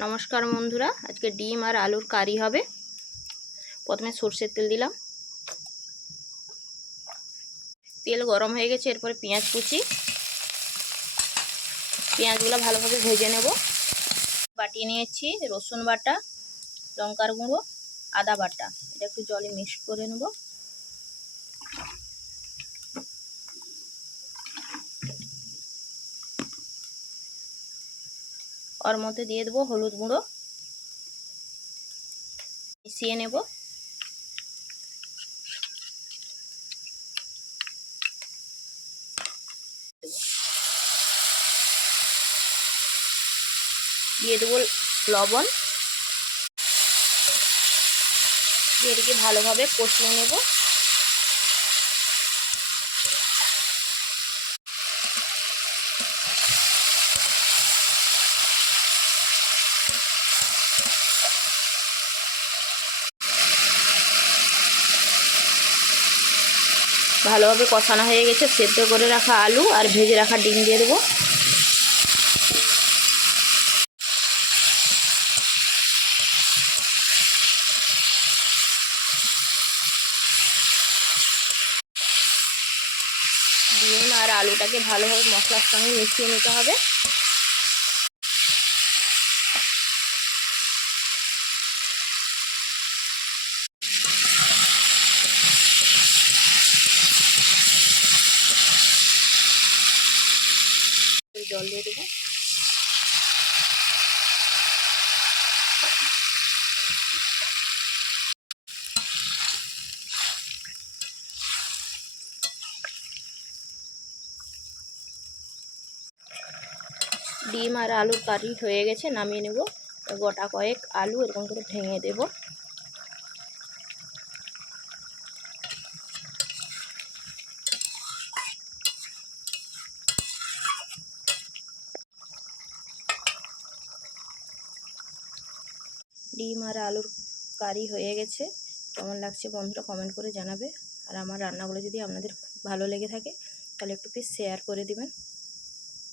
নমস্কার বন্ধুরা, আজকে ডিম আর আলুর কারি হবে। প্রথমে সর্ষের তেল দিলাম। তেল গরম হয়ে গেছে, এরপরে পেঁয়াজ কুচি। পেঁয়াজগুলো ভালোভাবে ভেজে নেব। বাটিয়ে নিয়েছি, রসুন বাটা, লঙ্কার গুঁড়ো, আদা বাটা। এটা একটু জলে মিক্স করে নেব। ওর মধ্যে দিয়ে দেবো হলুদ গুঁড়ো। মিশিয়ে নেব। দিয়ে দেবো লবণ। দিয়ে এটাকে ভালোভাবে কষিয়ে নেব। ভালোভাবে কষানো হয়ে গেছে, সেদ্ধ করে রাখা আলু আর ভেজে রাখা ডিম দিয়ে দেবো। ডিম আর আলুটাকে ভালোভাবে মশলার সঙ্গে মিশিয়ে নিতে হবে। জল দিয়ে দেবো। ডিম আর আলুর কারি হয়ে গেছে, নামিয়ে নেব। গোটা কয়েক আলু এরকম করে ভেঙে দেব। ডিম আর আলুর কারি হয়ে গেছে। কেমন লাগছে বন্ধুরা কমেন্ট করে জানাবে। আর আমার রান্নাগুলো যদি আপনাদের ভালো লেগে থাকে, তাহলে একটু প্লিজ শেয়ার করে দিবেন।